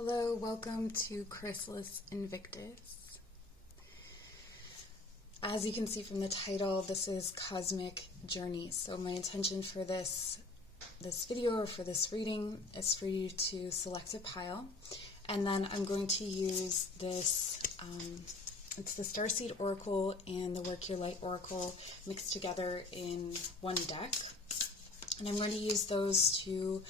Hello, welcome to ChrysalisInvictus. As you can see from the title, this is Cosmic Journey. So my intention for this video or for this reading is for you to select a pile, and then I'm going to use this, it's the Starseed Oracle and the Work Your Light Oracle mixed together in one deck. And I'm going to use those to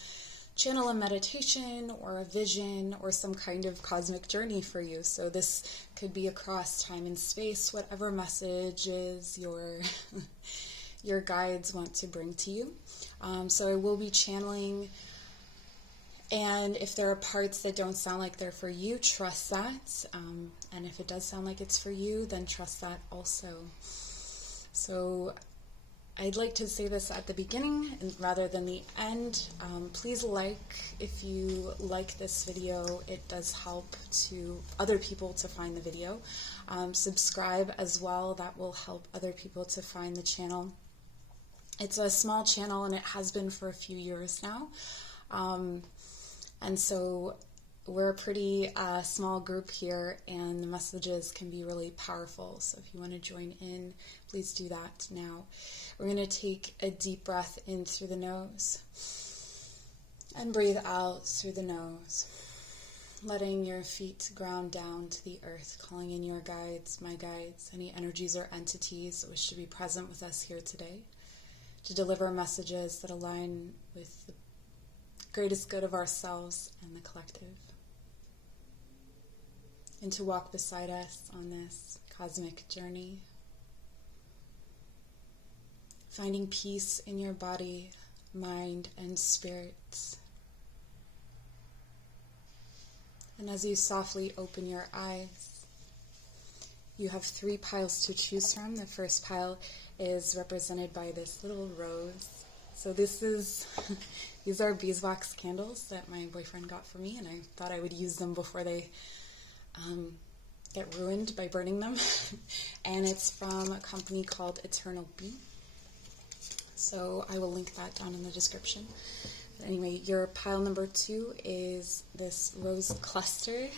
channel a meditation or a vision or some kind of cosmic journey for you. So this could be across time and space, whatever messages your guides want to bring to you. So I will be channeling, and if there are parts that don't sound like they're for you, trust that. And if it does sound like it's for you, then trust that also. So I'd like to say this at the beginning rather than the end. Please if you like this video, it does help to other people to find the video. Subscribe as well, that will help other people to find the channel. It's a small channel and it has been for a few years now. And so we're a pretty small group here, and the messages can be really powerful. So if you want to join in, please do that now. We're going to take a deep breath in through the nose and breathe out through the nose, letting your feet ground down to the earth, calling in your guides, my guides, any energies or entities that wish to be present with us here today to deliver messages that align with the greatest good of ourselves and the collective, and to walk beside us on this cosmic journey, finding peace in your body, mind, and spirit. And as you softly open your eyes, you have 3 piles to choose from. The first pile is represented by this little rose. So these are beeswax candles that my boyfriend got for me, and I thought I would use them before they get ruined by burning them. And it's from a company called Eternal Bee. So I will link that down in the description. But anyway, your pile number 2 is this rose cluster,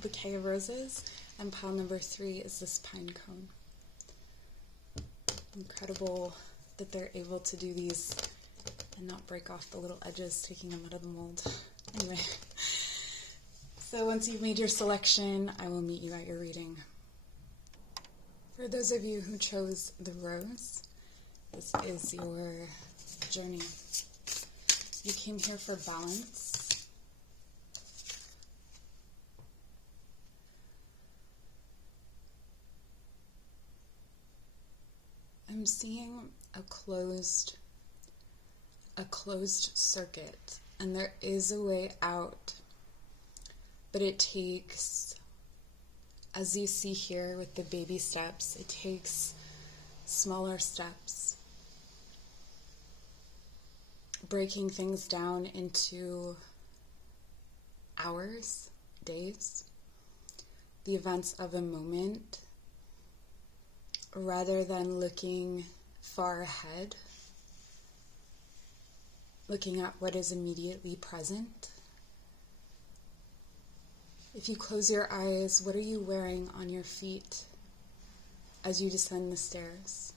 bouquet of roses, and pile number 3 is this pine cone. Incredible that they're able to do these and not break off the little edges, taking them out of the mold. Anyway. So once you've made your selection, I will meet you at your reading. For those of you who chose the rose, this is your journey. You came here for balance. I'm seeing a closed circuit, and there is a way out. But it takes, as you see here with the baby steps, it takes smaller steps, breaking things down into hours, days, the events of a moment, rather than looking far ahead, looking at what is immediately present. If you close your eyes, what are you wearing on your feet as you descend the stairs?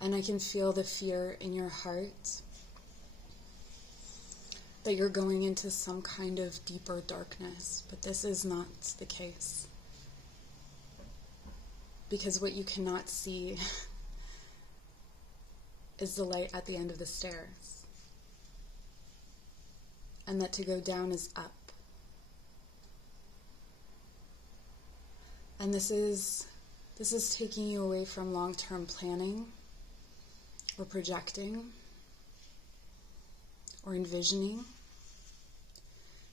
And I can feel the fear in your heart that you're going into some kind of deeper darkness, but this is not the case. Because what you cannot see is the light at the end of the stairs. And that to go down is up. And this is taking you away from long-term planning or projecting or envisioning,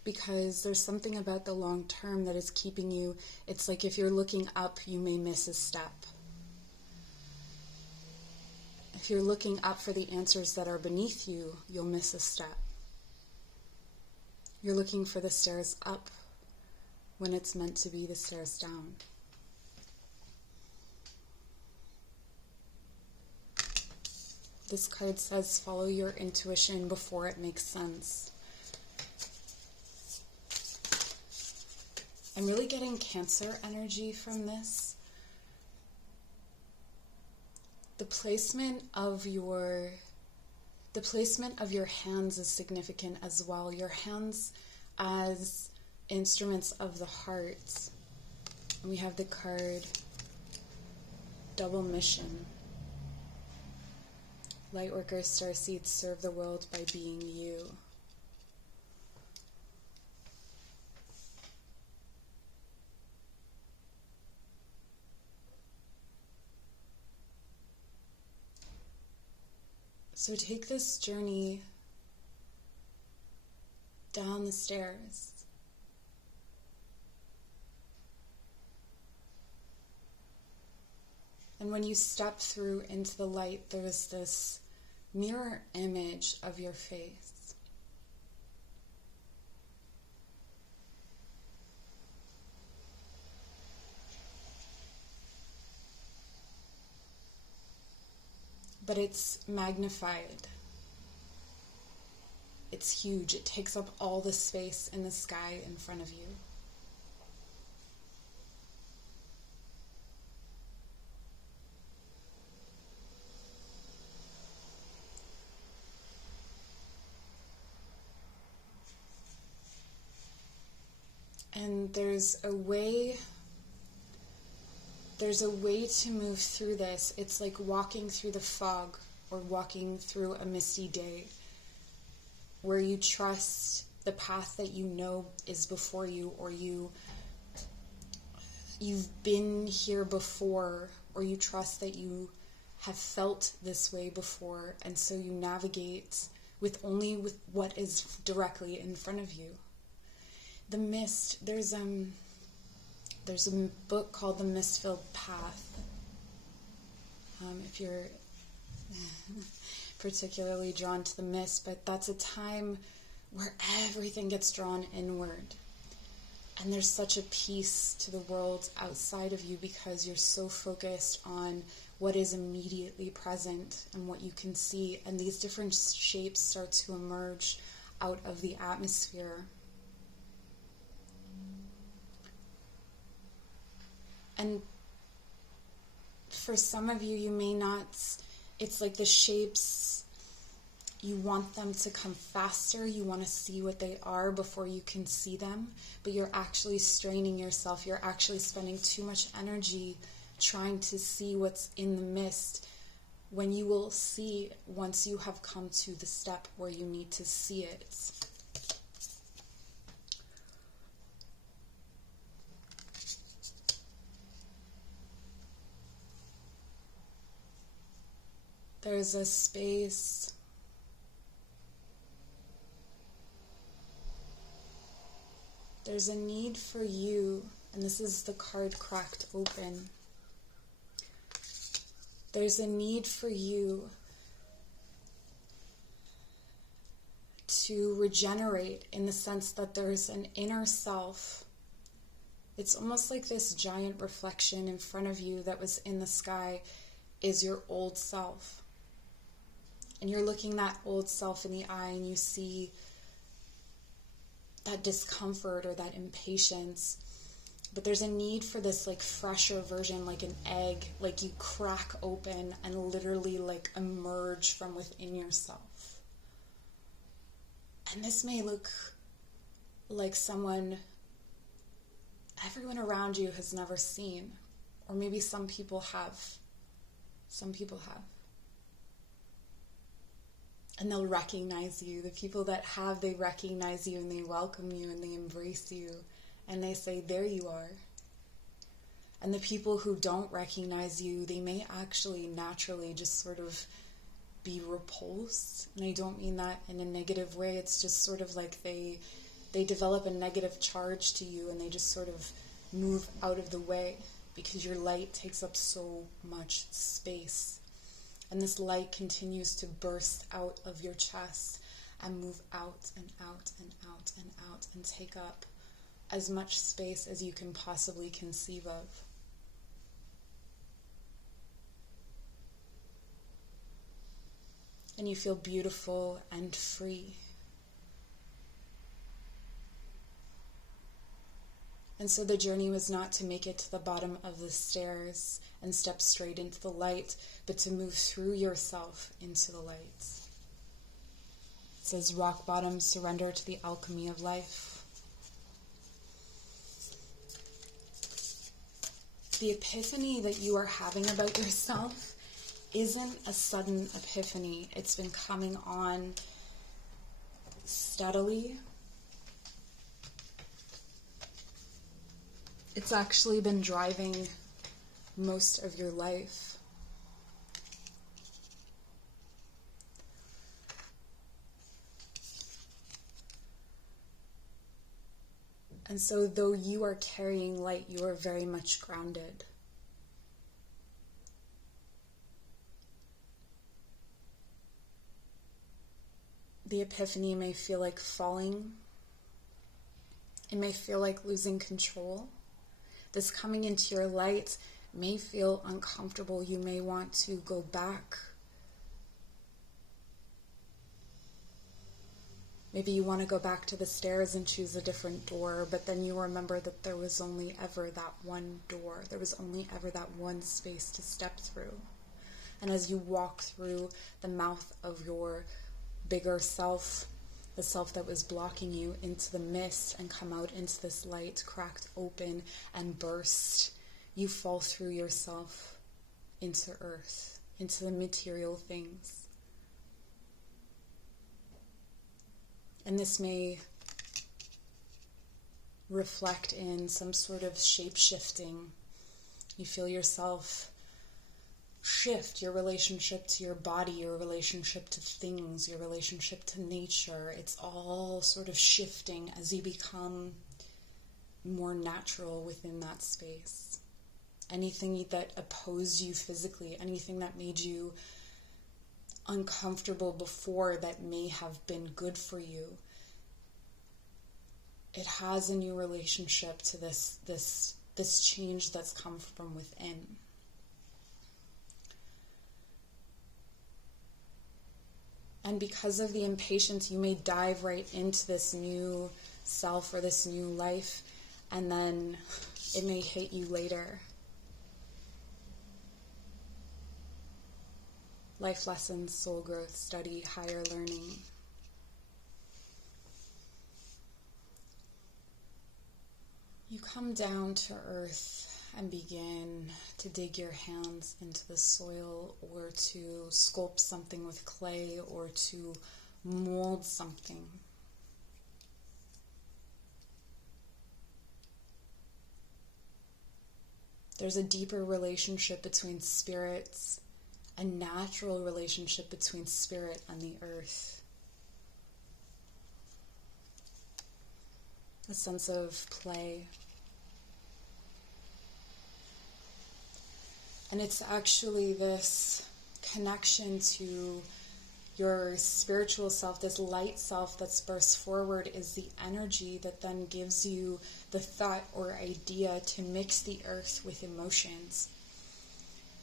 because there's something about the long term that is keeping you. It's like if you're looking up, you may miss a step. If you're looking up for the answers that are beneath you, you'll miss a step. You're looking for the stairs up when it's meant to be the stairs down. This card says, follow your intuition before it makes sense. I'm really getting Cancer energy from this. The placement of your hands is significant as well. Your hands as instruments of the heart. And we have the card Double Mission. Lightworkers, starseeds, serve the world by being you. So take this journey down the stairs. And when you step through into the light, there's this mirror image of your face. But it's magnified. It's huge. It takes up all the space in the sky in front of you. And there's a way to move through this. It's like walking through the fog or walking through a misty day, where you trust the path that you know is before you, or you've been here before, or you trust that you have felt this way before, and so you navigate with what is directly in front of you. The mist, there's a book called The Mist-Filled Path. If you're particularly drawn to the mist, but that's a time where everything gets drawn inward. And there's such a peace to the world outside of you because you're so focused on what is immediately present and what you can see. And these different shapes start to emerge out of the atmosphere. And for some of you, you may not, it's like the shapes, you want them to come faster, you want to see what they are before you can see them, but you're actually straining yourself, you're actually spending too much energy trying to see what's in the mist, when you will see once you have come to the step where you need to see it. There's a space. There's a need for you, and this is the card cracked open. There's a need for you to regenerate, in the sense that there's an inner self. It's almost like this giant reflection in front of you that was in the sky is your old self. And you're looking that old self in the eye and you see that discomfort or that impatience. But there's a need for this like fresher version, like an egg, like you crack open and literally like emerge from within yourself. And this may look like everyone around you has never seen. Or maybe some people have. Some people have. And they'll recognize you. The people that have, they recognize you and they welcome you and they embrace you. And they say, there you are. And the people who don't recognize you, they may actually naturally just sort of be repulsed. And I don't mean that in a negative way. It's just sort of like they develop a negative charge to you and they just sort of move out of the way because your light takes up so much space. And this light continues to burst out of your chest and move out and out and out and out and take up as much space as you can possibly conceive of. and you feel beautiful and free. And so the journey was not to make it to the bottom of the stairs and step straight into the light, but to move through yourself into the light. It says, rock bottom, surrender to the alchemy of life. The epiphany that you are having about yourself isn't a sudden epiphany. It's been coming on steadily. It's actually been driving most of your life. And so though you are carrying light, you are very much grounded. The epiphany may feel like falling. It may feel like losing control. This coming into your light may feel uncomfortable. You may want to go back. Maybe you want to go back to the stairs and choose a different door, but then you remember that there was only ever that one door. There was only ever that one space to step through. And as you walk through the mouth of your bigger self, the self that was blocking you, into the mist and come out into this light, cracked open and burst, you fall through yourself into earth, into the material things. And this may reflect in some sort of shape-shifting. You feel yourself shift, your relationship to your body, your relationship to things, your relationship to nature. It's all sort of shifting as you become more natural within that space. Anything that opposed you physically, anything that made you uncomfortable before that may have been good for you, it has a new relationship to this change that's come from within. And because of the impatience, you may dive right into this new self or this new life, and then it may hit you later. Life lessons, soul growth, study, higher learning. You come down to earth and begin to dig your hands into the soil, or to sculpt something with clay, or to mold something. There's a deeper relationship between spirits, a natural relationship between spirit and the earth. A sense of play. And it's actually this connection to your spiritual self, this light self that's burst forward, is the energy that then gives you the thought or idea to mix the earth with emotions.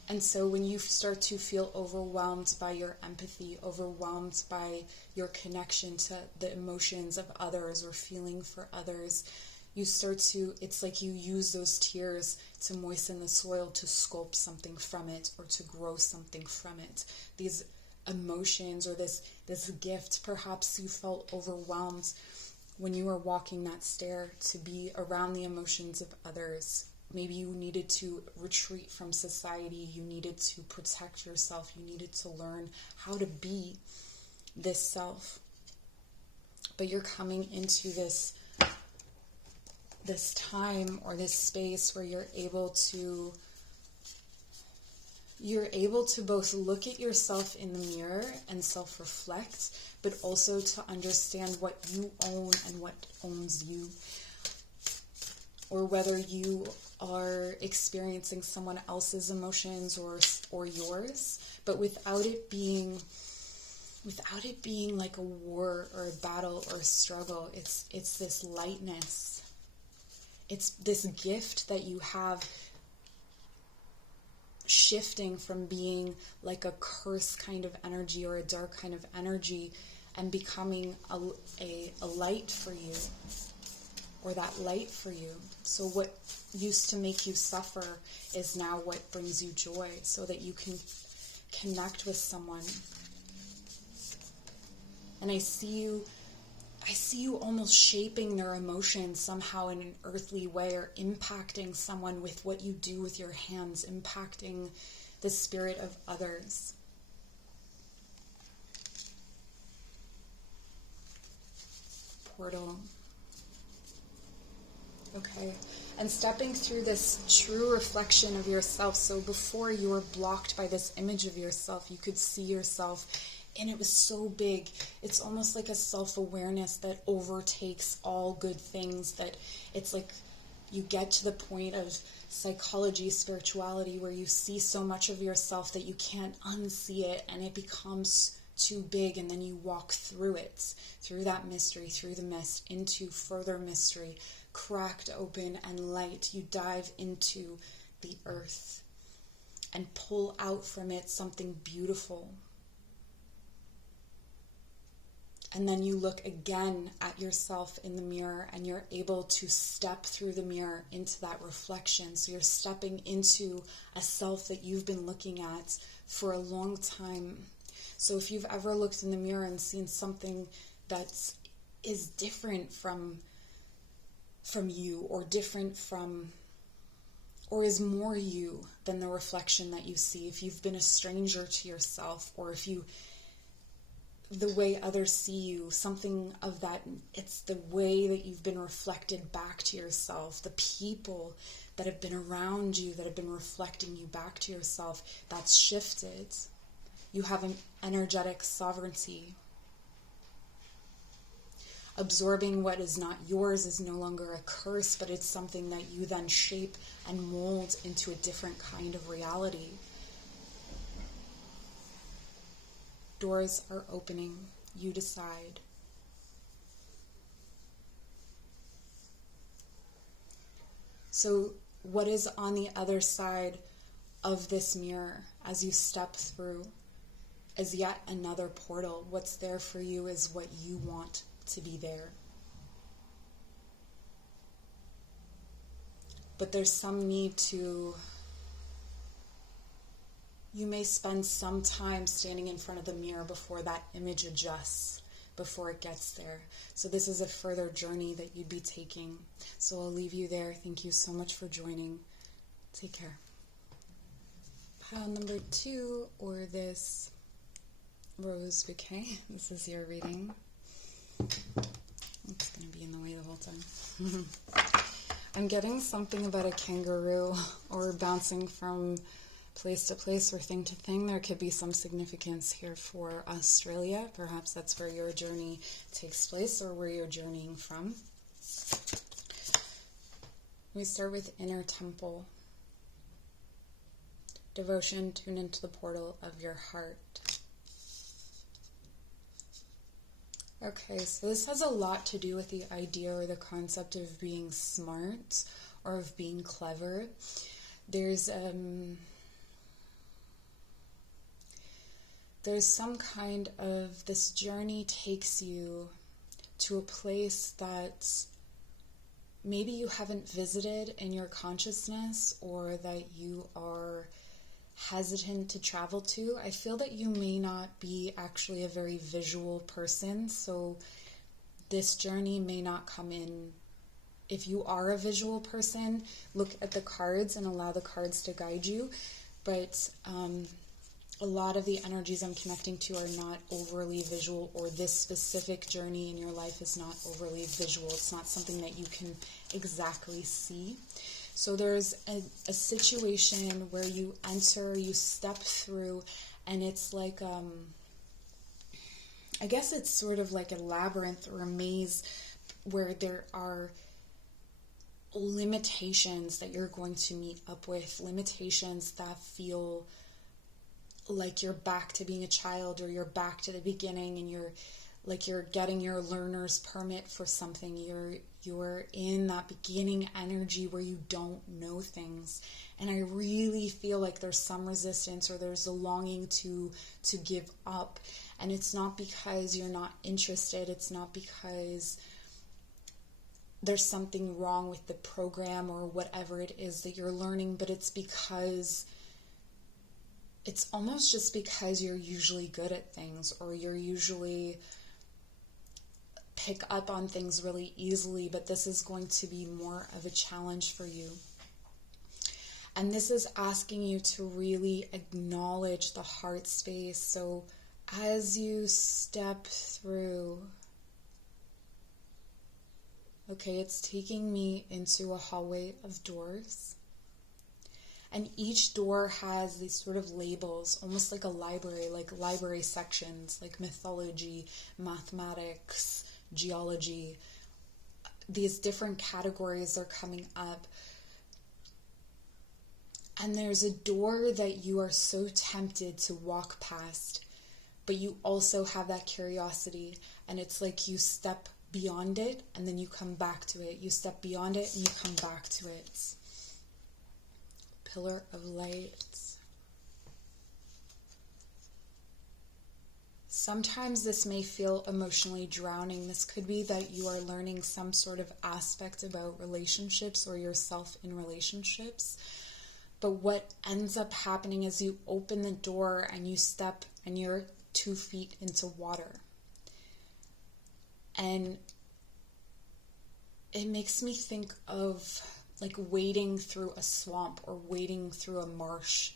And so when you start to feel overwhelmed by your empathy, overwhelmed by your connection to the emotions of others or feeling for others, you start to, it's like you use those tears to moisten the soil, to sculpt something from it, or to grow something from it. These emotions, or this gift, perhaps you felt overwhelmed when you were walking that stair to be around the emotions of others. Maybe you needed to retreat from society, you needed to protect yourself, you needed to learn how to be this self. But you're coming into this time or this space where you're able to both look at yourself in the mirror and self-reflect, but also to understand what you own and what owns you, or whether you are experiencing someone else's emotions or yours, but without it being like a war or a battle or a struggle. It's this lightness. It's this gift that you have shifting from being like a curse kind of energy or a dark kind of energy and becoming a light for you, or that light for you. So what used to make you suffer is now what brings you joy, so that you can connect with someone. And I see you almost shaping their emotions somehow in an earthly way, or impacting someone with what you do with your hands, impacting the spirit of others. Portal. Okay, and stepping through this true reflection of yourself. So before, you were blocked by this image of yourself. You could see yourself, and it was so big. It's almost like a self-awareness that overtakes all good things, that it's like you get to the point of psychology, spirituality, where you see so much of yourself that you can't unsee it, and it becomes too big, and then you walk through it, through that mystery, through the mist, into further mystery, cracked open and light. You dive into the earth and pull out from it something beautiful. And then you look again at yourself in the mirror, and you're able to step through the mirror into that reflection. So you're stepping into a self that you've been looking at for a long time. So if you've ever looked in the mirror and seen something that is different from you, or different from, or is more you than the reflection that you see, if you've been a stranger to yourself, or if the way others see you, something of that, it's the way that you've been reflected back to yourself, the people that have been around you, that have been reflecting you back to yourself, that's shifted. You have an energetic sovereignty. Absorbing what is not yours is no longer a curse, but it's something that you then shape and mold into a different kind of reality. Doors are opening. You decide. So what is on the other side of this mirror as you step through is yet another portal. What's there for you is what you want to be there. But there's some need to, you may spend some time standing in front of the mirror before that image adjusts, before it gets there. So this is a further journey that you'd be taking. So I'll leave you there. Thank you so much for joining. Take care. Pile number 2, or this rose bouquet. This is your reading. It's going to be in the way the whole time. I'm getting something about a kangaroo, or bouncing from place to place or thing to thing. There could be some significance here for Australia. Perhaps that's where your journey takes place, or where you're journeying from. We start with inner temple. Devotion, tune into the portal of your heart. Okay, so this has a lot to do with the idea or the concept of being smart, or of being clever. There's some kind of, this journey takes you to a place that maybe you haven't visited in your consciousness, or that you are hesitant to travel to. I feel that you may not be actually a very visual person, so this journey may not come in. If you are a visual person, look at the cards and allow the cards to guide you. But a lot of the energies I'm connecting to are not overly visual, or this specific journey in your life is not overly visual. It's not something that you can exactly see. So there's a situation where you enter, you step through, and it's like, I guess it's sort of like a labyrinth or a maze, where there are limitations that you're going to meet up with, limitations that feel like you're back to being a child, or you're back to the beginning, and you're like you're getting your learner's permit for something. You're in that beginning energy where you don't know things. And I really feel like there's some resistance, or there's a longing to give up. And it's not because you're not interested. It's not because there's something wrong with the program or whatever it is that you're learning, but it's because it's almost just because you're usually good at things, or you're usually pick up on things really easily, but this is going to be more of a challenge for you. And this is asking you to really acknowledge the heart space. So as you step through, okay, it's taking me into a hallway of doors. And each door has these sort of labels, almost like a library, like library sections, like mythology, mathematics, geology. These different categories are coming up. And there's a door that you are so tempted to walk past, but you also have that curiosity. And it's like you step beyond it and then you come back to it. You step beyond it and you come back to it. Pillar of light. Sometimes this may feel emotionally drowning. This could be that you are learning some sort of aspect about relationships or yourself in relationships. But what ends up happening is you open the door and you step and you're 2 feet into water. And it makes me think of like wading through a swamp or wading through a marsh.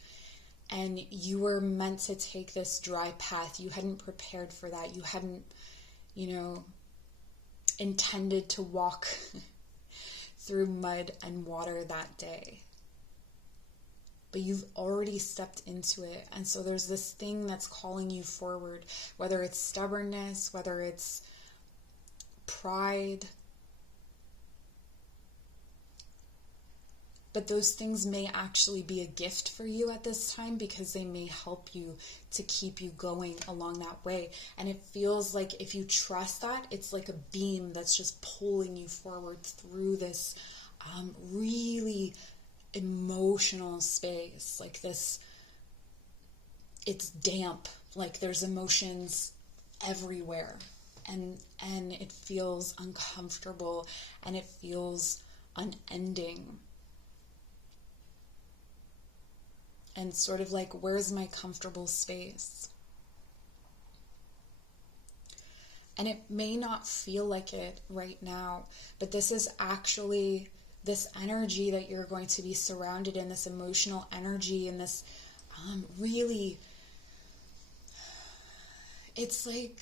And you were meant to take this dry path. You hadn't prepared for that. You hadn't, intended to walk through mud and water that day. But you've already stepped into it. And so there's this thing that's calling you forward, whether it's stubbornness, whether it's pride. But those things may actually be a gift for you at this time, because they may help you to keep you going along that way. And it feels like if you trust that, it's like a beam that's just pulling you forward through this really emotional space. Like this, it's damp, like there's emotions everywhere. And it feels uncomfortable and it feels unending. And sort of like, where's my comfortable space? And it may not feel like it right now, but this is actually this energy that you're going to be surrounded in, this emotional energy, and this really, it's like,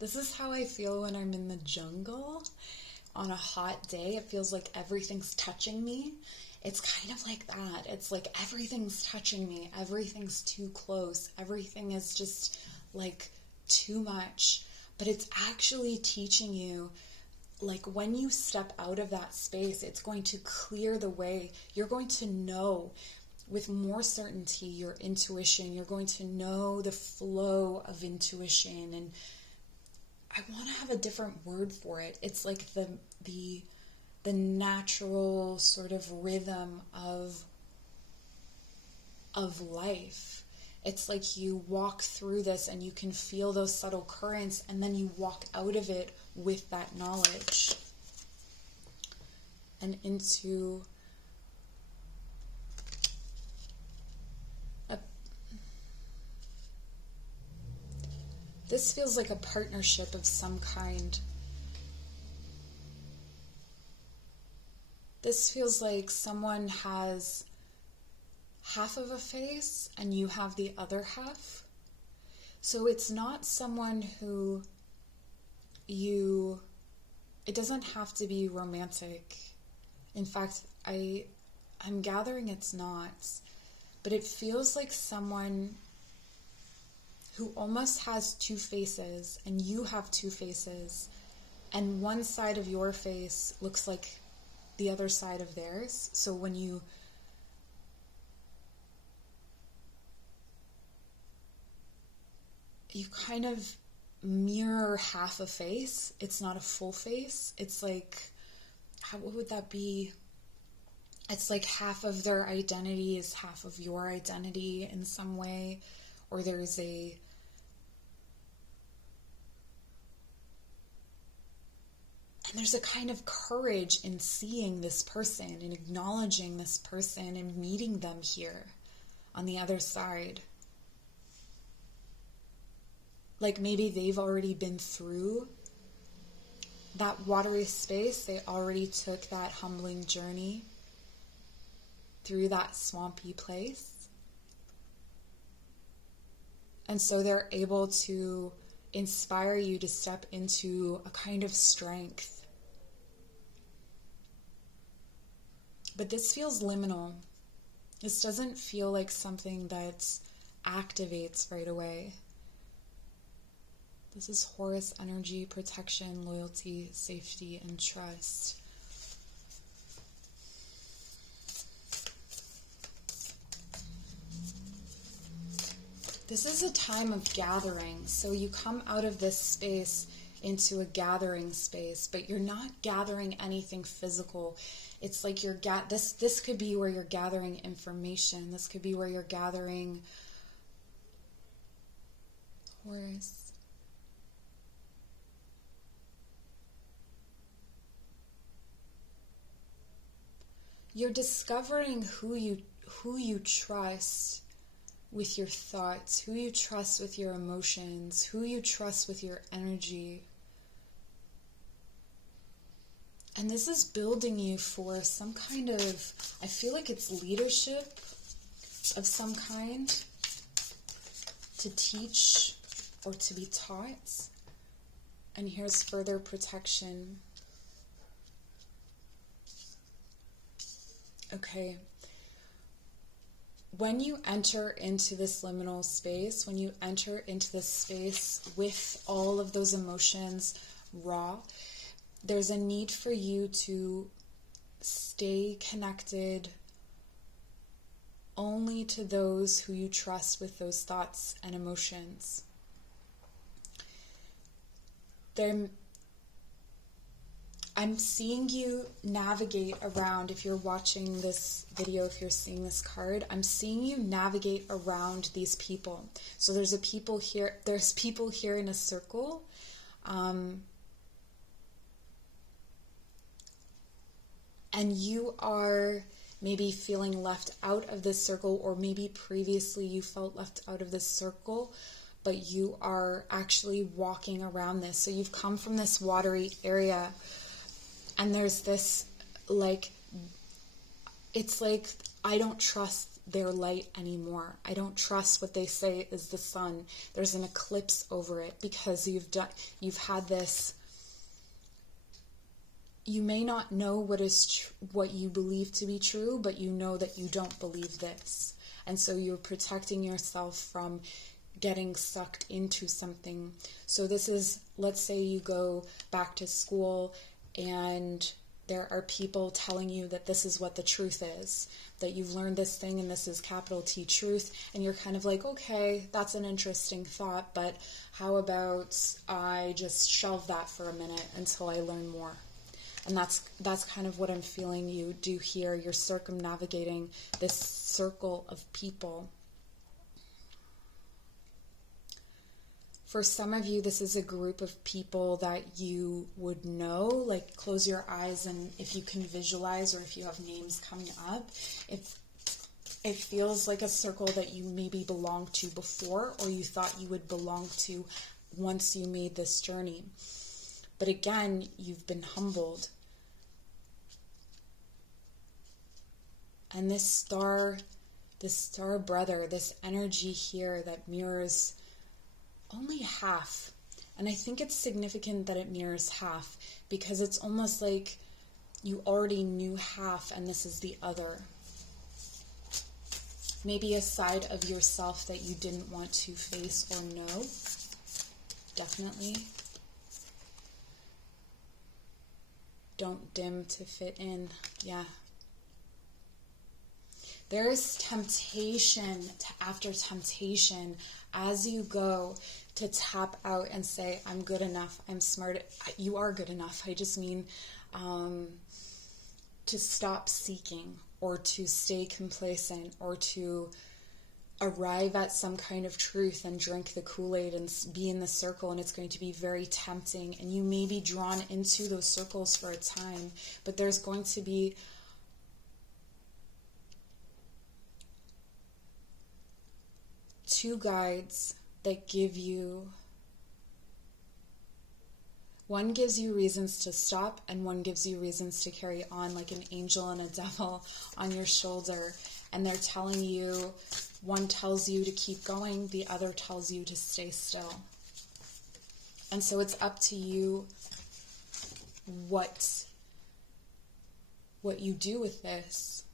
this is how I feel when I'm in the jungle on a hot day. It feels like everything's touching me. It's kind of like that. It's like everything's touching me. Everything's too close. Everything is just like too much. But it's actually teaching you, like when you step out of that space, it's going to clear the way. You're going to know with more certainty your intuition. You're going to know the flow of intuition. And I want to have a different word for it. It's like the natural sort of rhythm of life. It's like you walk through this and you can feel those subtle currents, and then you walk out of it with that knowledge and into this feels like a partnership of some kind. This feels like someone has half of a face and you have the other half. So it's not someone who it doesn't have to be romantic. In fact, I'm gathering it's not. But it feels like someone who almost has two faces, and you have two faces, and one side of your face looks like the other side of theirs. So when you kind of mirror half a face. It's not a full face. It's like, what would that be? It's like half of their identity is half of your identity in some way, or there's a kind of courage in seeing this person and acknowledging this person and meeting them here on the other side. Like maybe they've already been through that watery space. They already took that humbling journey through that swampy place. And so they're able to inspire you to step into a kind of strength. But this feels liminal. This doesn't feel like something that activates right away. This is Horus energy, protection, loyalty, safety, and trust. This is a time of gathering. So you come out of this space into a gathering space, but you're not gathering anything physical. It's like you're this could be where you're gathering information. This could be where you're gathering Horus. You're discovering who you trust with your thoughts, who you trust with your emotions, who you trust with your energy. And this is building you for some kind of, I feel like it's leadership of some kind, to teach or to be taught. And here's further protection. Okay. When you enter into this liminal space, when you enter into this space with all of those emotions raw, there's a need for you to stay connected only to those who you trust with those thoughts and emotions. I'm seeing you navigate around, if you're watching this video, if you're seeing this card, I'm seeing you navigate around these people. So there's people here in a circle. And you are maybe feeling left out of this circle, or maybe previously you felt left out of this circle, but you are actually walking around this. So you've come from this watery area, and there's this, like, it's like, I don't trust their light anymore. I don't trust what they say is the sun. There's an eclipse over it, because you've had this. You may not know what you believe to be true, but you know that you don't believe this. And so you're protecting yourself from getting sucked into something. So this is, let's say you go back to school and there are people telling you that this is what the truth is, that you've learned this thing and this is capital T truth, and you're kind of like, okay, that's an interesting thought, but how about I just shelve that for a minute until I learn more? And that's kind of what I'm feeling you do here. You're circumnavigating this circle of people. For some of you, this is a group of people that you would know. Like, close your eyes, and if you can visualize, or if you have names coming up, it feels like a circle that you maybe belonged to before, or you thought you would belong to once you made this journey. But again, you've been humbled. And this star brother, this energy here that mirrors only half. And I think it's significant that it mirrors half, because it's almost like you already knew half and this is the other. Maybe a side of yourself that you didn't want to face or know. Definitely. Don't dim to fit in. Yeah. There is temptation after temptation as you go. to tap out and say, I'm good enough, I'm smart. You are good enough. I just mean to stop seeking, or to stay complacent, or to arrive at some kind of truth and drink the Kool-Aid and be in the circle, and it's going to be very tempting, and you may be drawn into those circles for a time, but there's going to be two guides that give you, one gives you reasons to stop, and one gives you reasons to carry on, like an angel and a devil on your shoulder, and they're telling you, one tells you to keep going, the other tells you to stay still. And so it's up to you what you do with this.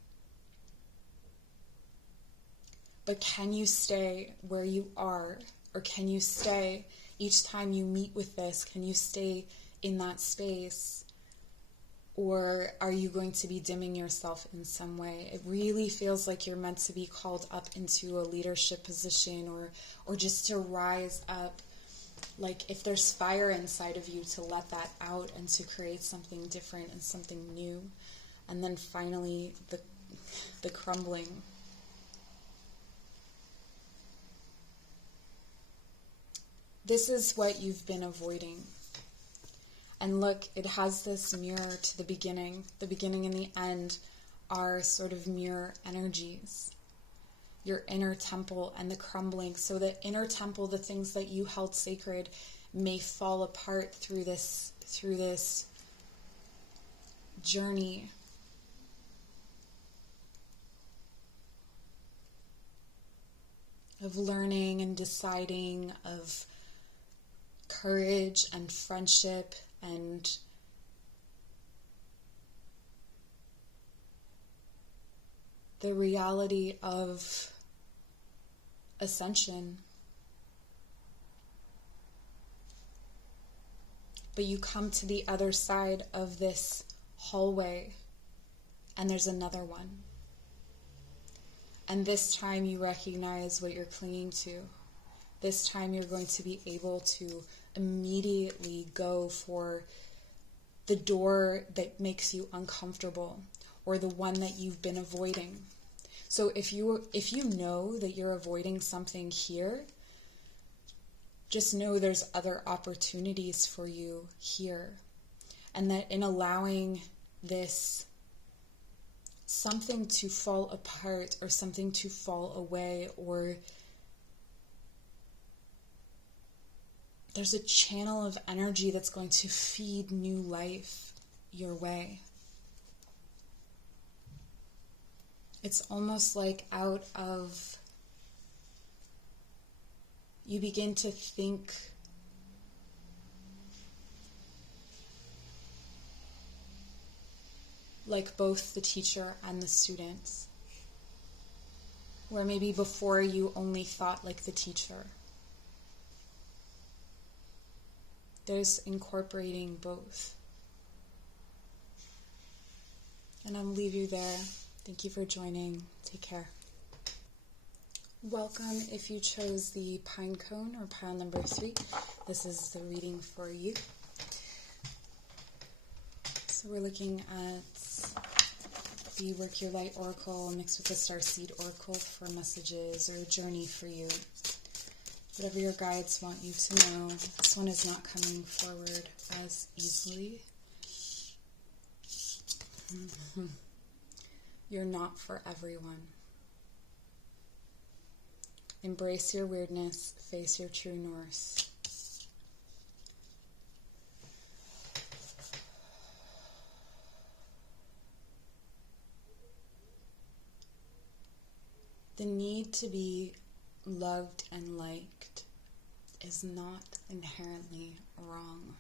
But can you stay where you are? Or can you stay each time you meet with this? Can you stay in that space? Or are you going to be dimming yourself in some way? It really feels like you're meant to be called up into a leadership position, or just to rise up. Like if there's fire inside of you, to let that out and to create something different and something new. And then finally, the crumbling. This is what you've been avoiding. And look, it has this mirror to the beginning. The beginning and the end are sort of mirror energies. Your inner temple and the crumbling. So the inner temple, the things that you held sacred, may fall apart through this journey. Of learning and deciding, of courage and friendship and the reality of ascension. But you come to the other side of this hallway, and there's another one. And this time you recognize what you're clinging to. This time you're going to be able to immediately go for the door that makes you uncomfortable, or the one that you've been avoiding. So if you know that you're avoiding something here, just know there's other opportunities for you here. And that in allowing this something to fall apart, or something to fall away, or there's a channel of energy that's going to feed new life your way. It's almost like out of, you begin to think like both the teacher and the students, where maybe before you only thought like the teacher. There's incorporating both. And I'll leave you there. Thank you for joining. Take care. Welcome if you chose the pine cone or pile number 3. This is the reading for you. So we're looking at the Work Your Light Oracle mixed with the Starseed Oracle for messages or a journey for you. Whatever your guides want you to know. This one is not coming forward as easily. You're not for everyone. Embrace your weirdness, face your true north. The need to be loved and liked is not inherently wrong.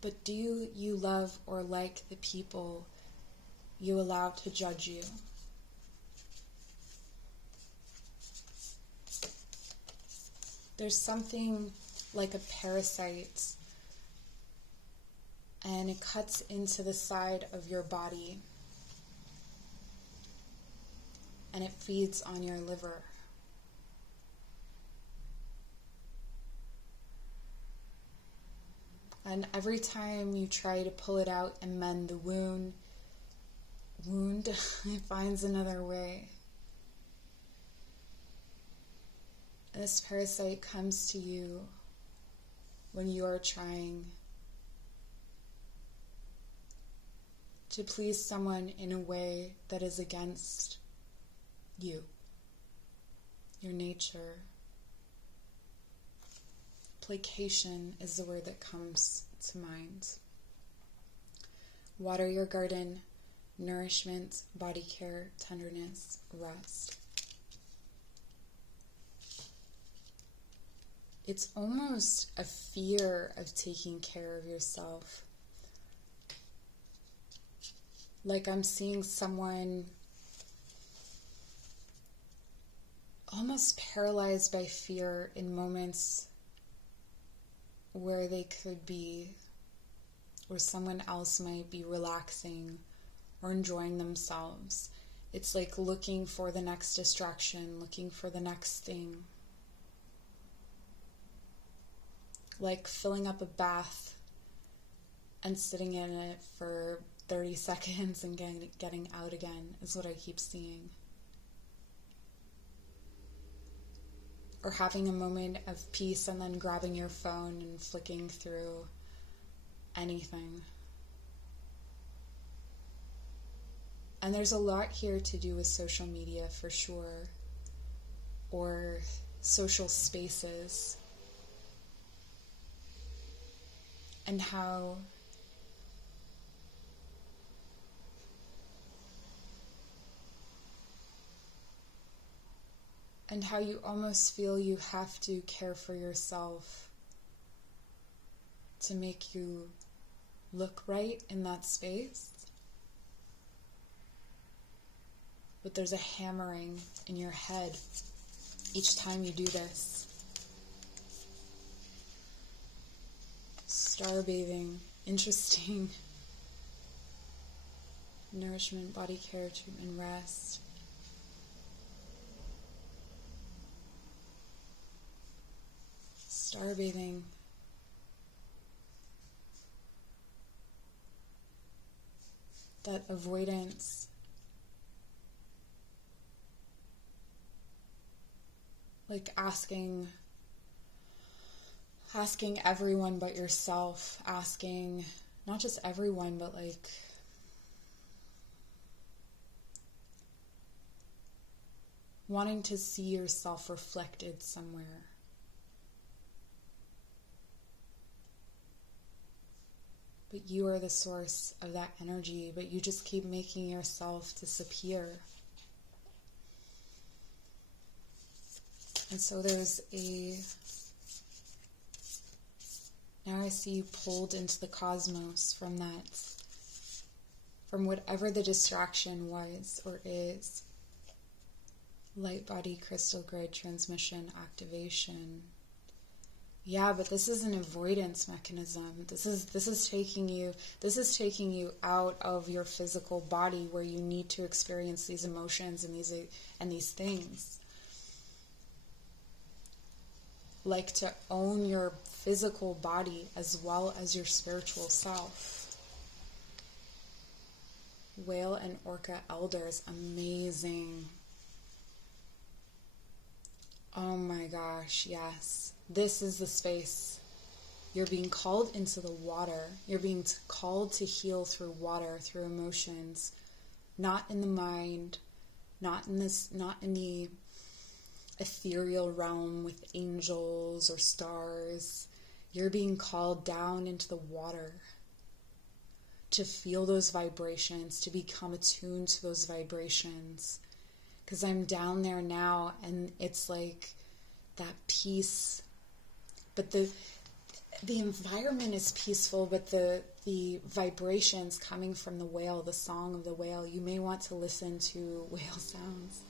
But do you love or like the people you allow to judge you? There's something like a parasite, and it cuts into the side of your body. and it feeds on your liver. And every time you try to pull it out and mend the wound, it finds another way. This parasite comes to you when you are trying to please someone in a way that is against you, your nature. Placation is the word that comes to mind. Water your garden, nourishment, body care, tenderness, rest. It's almost a fear of taking care of yourself. Like I'm seeing someone almost paralyzed by fear in moments where they could be, or someone else might be relaxing or enjoying themselves. It's like looking for the next distraction, looking for the next thing. Like filling up a bath and sitting in it for 30 seconds and getting out again is what I keep seeing. Or having a moment of peace and then grabbing your phone and flicking through anything. And there's a lot here to do with social media for sure, or social spaces, and how you almost feel you have to care for yourself to make you look right in that space. But there's a hammering in your head each time you do this. Star bathing, interesting. Nourishment, body care, treatment, rest. Star bathing. That avoidance. Like asking everyone but yourself, asking not just everyone, but like wanting to see yourself reflected somewhere. But you are the source of that energy, but you just keep making yourself disappear. And so now I see you pulled into the cosmos from that, from whatever the distraction was or is. Light body, crystal grid, transmission, activation. Yeah, but this is an avoidance mechanism. This is taking you out of your physical body where you need to experience these emotions and these things. Like to own your physical body as well as your spiritual self. Whale and orca elders, amazing. Oh my gosh, yes. This is the space. You're being called into the water. You're being called to heal through water, through emotions, not in the mind, not in the ethereal realm with angels or stars. You're being called down into the water to feel those vibrations, to become attuned to those vibrations. Because I'm down there now and it's like that peace. But the environment is peaceful, but the vibrations coming from the whale, the song of the whale, you may want to listen to whale sounds.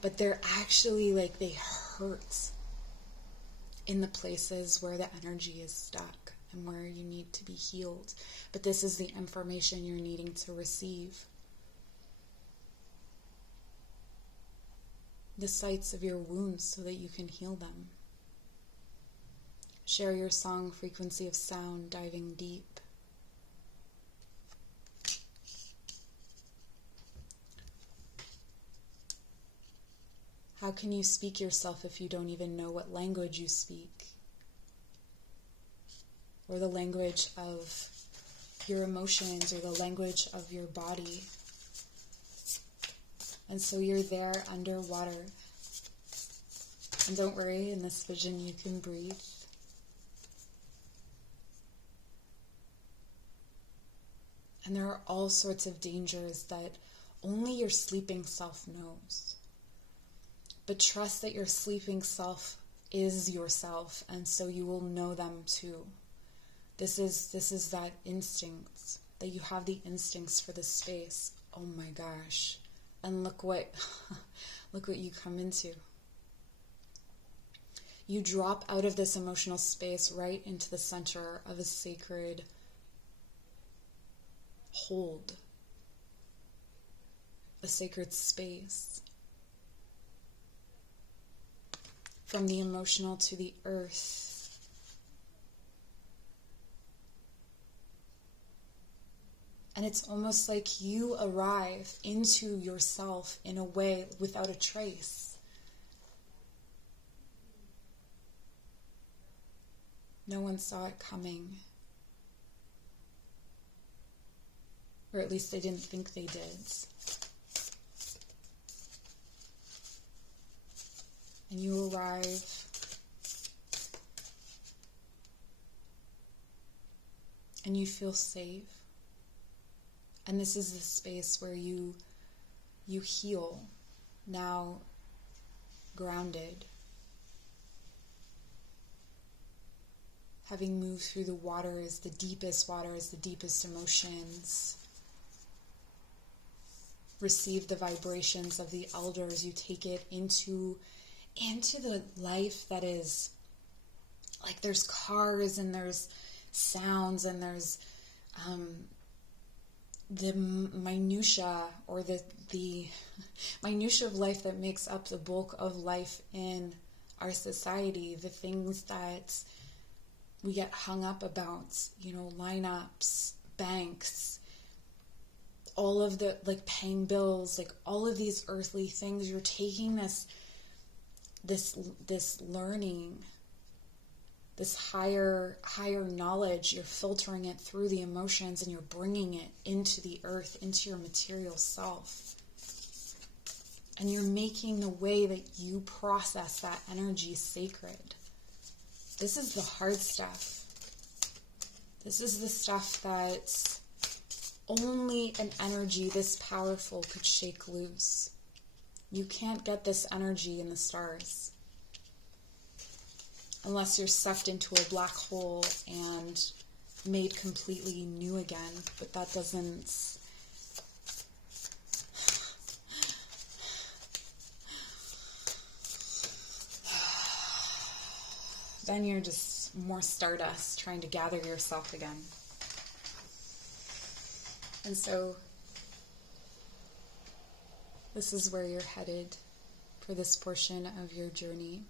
But they're actually like, they hurt in the places where the energy is stuck and where you need to be healed. But this is the information you're needing to receive. the sites of your wounds so that you can heal them. Share your song frequency of sound, diving deep. How can you speak yourself if you don't even know what language you speak? Or the language of your emotions, or the language of your body. And so you're there underwater. And don't worry, in this vision you can breathe. And there are all sorts of dangers that only your sleeping self knows. But trust that your sleeping self is yourself, and so you will know them too. This is that instinct, that you have the instincts for this space. Oh my gosh. And look what you come into. You drop out of this emotional space right into the center of a sacred hold, a sacred space. From the emotional to the earth. And it's almost like you arrive into yourself in a way without a trace. No one saw it coming. Or at least they didn't think they did. And you arrive and you feel safe. And this is the space where you heal, now grounded. Having moved through the waters, the deepest emotions. Receive the vibrations of the elders. You take it into the life that is, like, there's cars and there's sounds and there's the minutia, or the minutia of life that makes up the bulk of life in our society, the things that we get hung up about, lineups, banks, all of the, paying bills, all of these earthly things. You're taking this learning, this higher knowledge, you're filtering it through the emotions and you're bringing it into the earth, into your material self. And you're making the way that you process that energy sacred. This is the hard stuff. This is the stuff that only an energy this powerful could shake loose. You can't get this energy in the stars. Unless you're sucked into a black hole and made completely new again. But that doesn't... Then you're just more stardust trying to gather yourself again. And so this is where you're headed for this portion of your journey.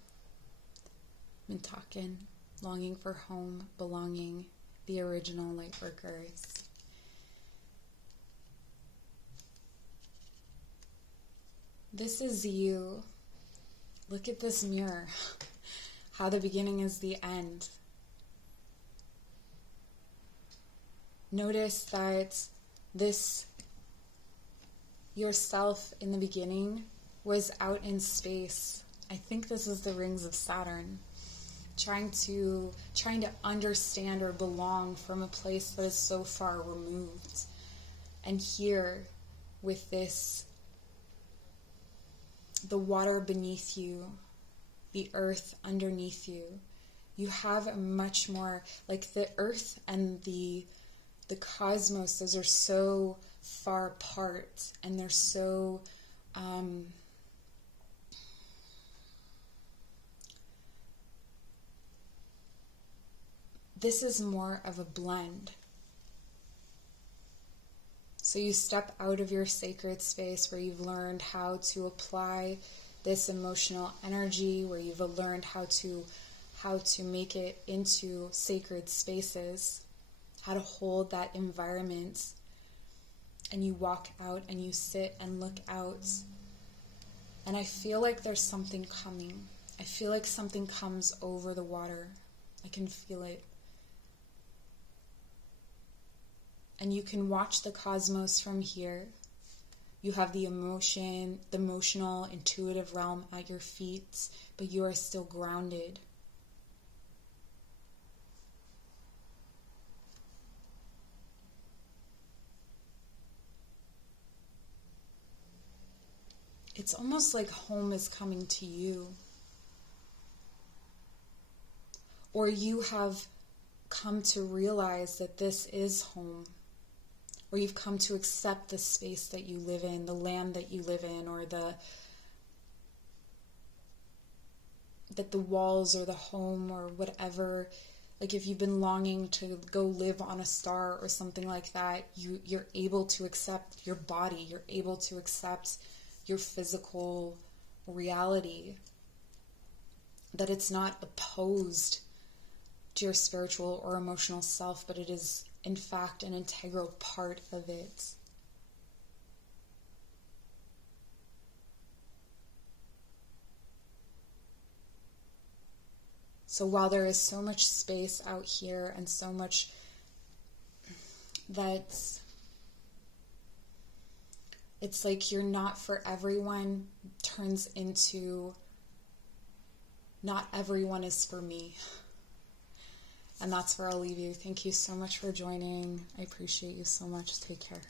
Mintaken, longing for home, belonging, the original light workers. This is you. Look at this mirror. How the beginning is the end. Notice that this yourself in the beginning was out in space. I think this is the rings of Saturn. Trying to understand or belong from a place that is so far removed. And here, with this, the water beneath you, the earth underneath you, you have a much more, the earth and the cosmos, those are so far apart, and they're so this is more of a blend. So you step out of your sacred space where you've learned how to apply this emotional energy, where you've learned how to make it into sacred spaces, how to hold that environment, and you walk out and you sit and look out, and I feel like there's something coming. I feel like something comes over the water. I can feel it. And you can watch the cosmos from here. You have the emotional, intuitive realm at your feet, but you are still grounded. It's almost like home is coming to you. Or you have come to realize that this is home. Or you've come to accept the space that you live in, the land that you live in, or that the walls or the home or whatever, like if you've been longing to go live on a star or something like that, you're able to accept your body, you're able to accept your physical reality, that it's not opposed to your spiritual or emotional self, but it is in fact an integral part of it. So while there is so much space out here and so much that it's like you're not for everyone turns into not everyone is for me. And that's where I'll leave you. Thank you so much for joining. I appreciate you so much. Take care.